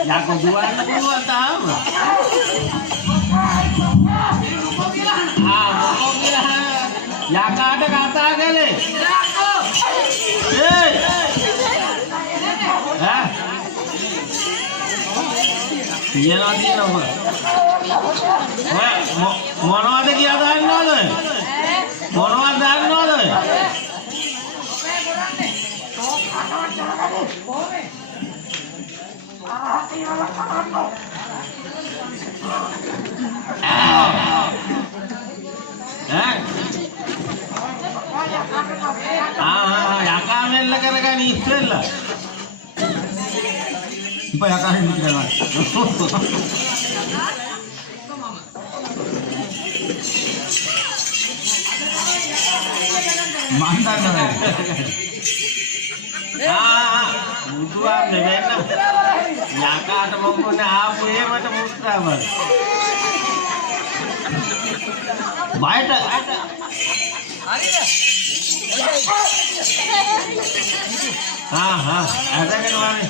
යකෝ දුවන්න පුළුවන් තාම. මොකෝ කියලා යකාට කතා කළේ. ඒ තියනවා මොනවද කියලා දන්නවද? මොනවද දන්නවද? යකා මෙල්ල කරගන්න ඉස්සෙල්ලා. ඉප යකා හින්දි කියලා. මන් දන්නේ මුදුවා මෙන්න යකාට මොකද ආපු එහෙමට මුස්තාව බයට හරිද අදගෙන වනේ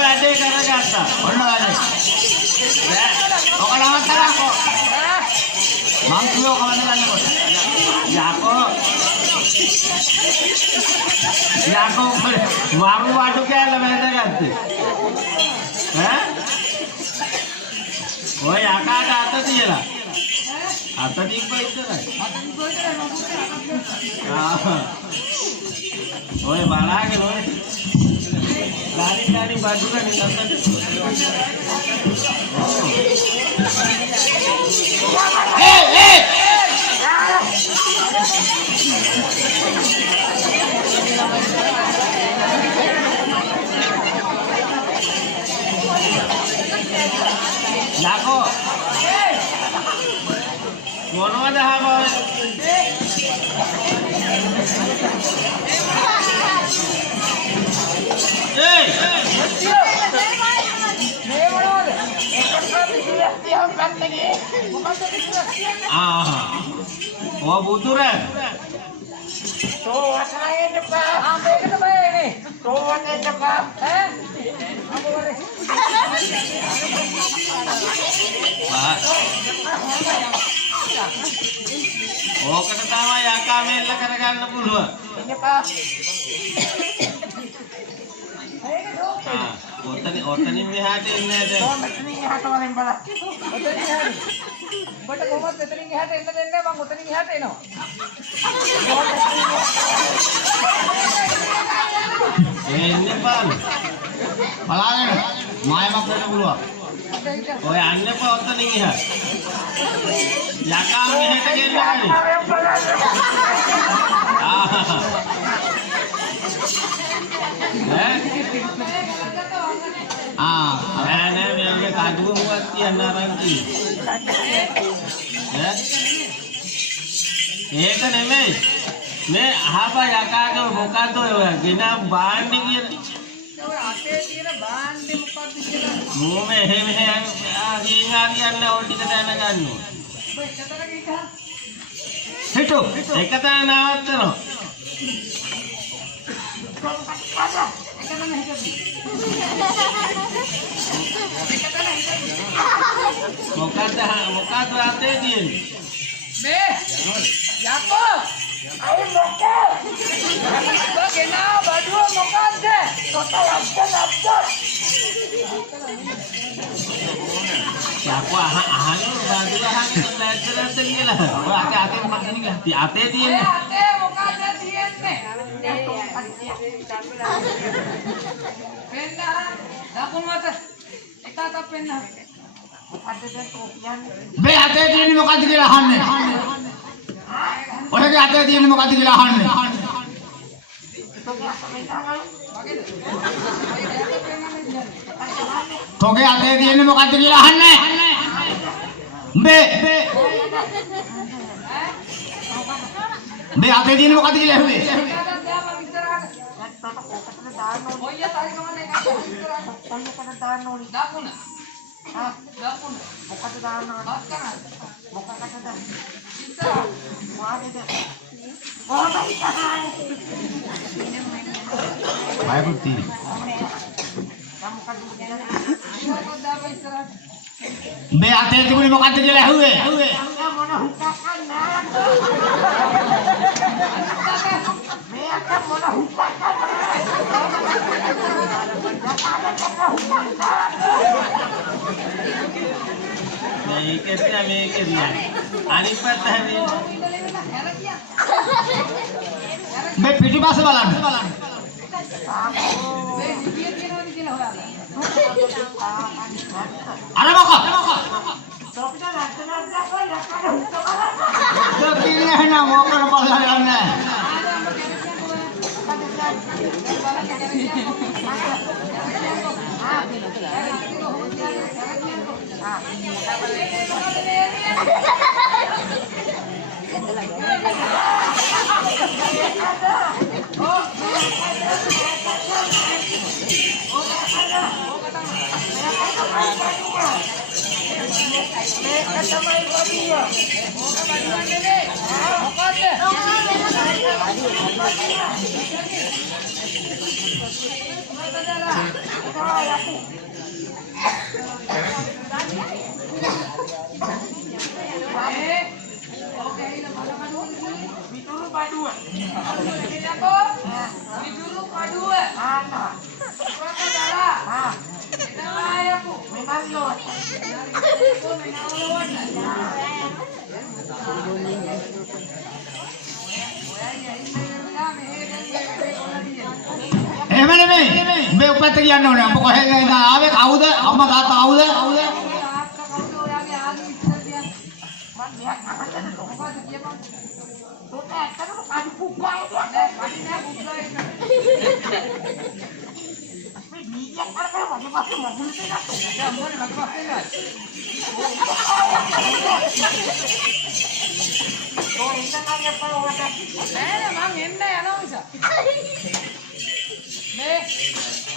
වැඩේ කරගත්තා. ඔන්න වැඩේ. ඔක නවත්තලාකෝ. මං කිව්ව කවන්න ගන්නකොට. යකෝ වරු වඩු කෑල්ල වැදගත්තේ. ඔය යකාට අත තියලා. අත තිබ්බ ඉතරයි. ඔය බලාගෙන ඔය Lari baju kan ini Nako, mono ada apa? Oh buturan. Oh ketama yaka mella karagන්න පුළුවන්. ඔතනින් මෙහාට එන්නේ නැහැ දැන්. මෙතනින් එහාට වලින් බලන්න. ඔතනින් එහාට. ඔබට කොහොමද මෙතනින් එහාට එන්න දෙන්නේ මම ඔතනින් එහාට එනවා. එන්නේ බලන්න. බලාගෙන මායමක් වෙන්න පුළුවන්. ඔය යන්න එපා ඔතනින් එහාට. යකා මෙහෙට ගෙන්නන්නේ. නෑ මේ කඩුව මුවක් තියන්න අරන් ඒක නෙමෙයි මේ අහපා යකාගේ මොකද්ද ඔය ගෙන බාන්නේ කියන ඔය අතේ තියෙන බාන්නේ මොකද්ද කියලා මූම එහෙම හරියන්නේ ඔය ටික දැනගන්න ඕන ඔය එකතර ගිහා හිටු එකතන නවත්තනවා මොකද්ද අතේ තියෙන්නේ මේ යකෝ අය මොකෝ බගෙනා බඩුව මොකද්ද යකෝ අහන බඩුව අහන්න නැද්ද කියලා ඔය අතේ මොකක්ද කියලා අතේ තියෙන්නේ අතේ මොකද්ද තියෙන්නේ penna dapun mata ekata penna be ate තියෙන්නේ මොකද්ද කියලා අහන්නේ ඔයගේ අතේ තියෙන්නේ මොකද්ද කියලා අහන්නේ තෝගේ අතේ තියෙන්නේ මොකද්ද කියලා අහන්නේ be අතේ තියෙන්නේ මොකද්ද කියලා ඇහුවේ Hai putih. Me ate tibuni mo kante jela huwe. Ini kita mikir ya. Anipet hari. Me piti basa balan. Ana moko. Tapi ini hanya mau ke balan na. එහෙම නෙමෙයි. මේ උපැත්ත කියන්න ඕනේ. අප කොහෙන්ද ආවේ? කවුද? අම්මා තාත්තා කවුද?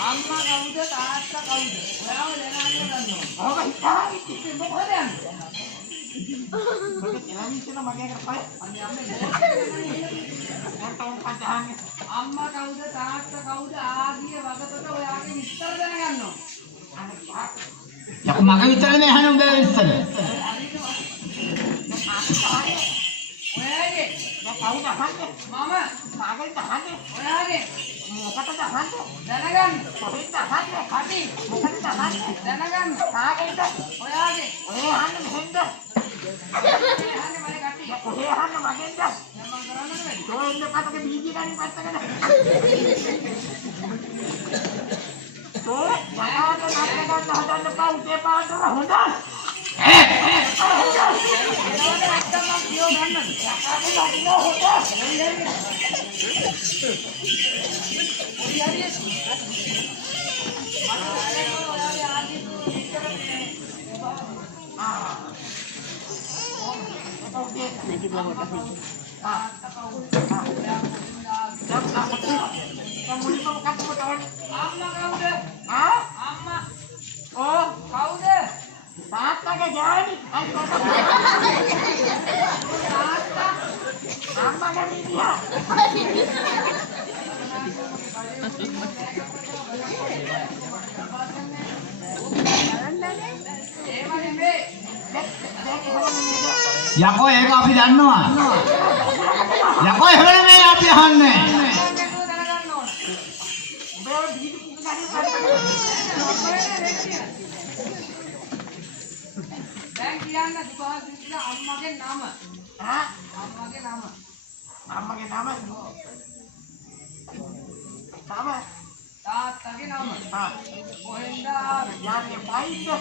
අම්මා කවුද තාත්තා කවුද? ඔයාව දැනගන්න ගන්නවා. ඔබ හිතාගන්න මොකද යන්නේ? අම්මා කවුද තාත්තා කවුද ආදී වගතට ඔයාගේ විස්තර දැනගන්නවා. යකෝ මගේ විතර නේ අහන්නේ උඹේ විස්තර. ඔයාගේ කවුද අහන්නේ? මම මාගෙන් අහන්නේ. ඔයාගේ මොකටද අහන්නේ? දැනගන්න. කොහෙන්ද අහන්නේ? කටි. මොකටද අහන්නේ? දැනගන්න. කාගෙන්ද? ඔයාගේ. ඔය අහන්නේ මෙහෙන්ද? ඔය අහන්නේ මගේ කටි. ඔය අහන්නේ මගෙන්ද? දැන් මම කරන්නේ වැඩි. ඔය ඉන්න කටක බීජි ගන්න පැත්තකට. ඔය මනාවට නැත්නම් හදන්න පා උදේ පාන්දර හොඳයි. යකෝ ඒක අපි දන්නවා. යකෝ එහෙම නෙමෙයි අපි අහන්නේ. දැන් කියන්න දුපාසිලා අම්මගේ නම. අම්මගේ නම. අම්මගේ නම. තාත්තගේ නම. කොහෙන්ද යන්නේ?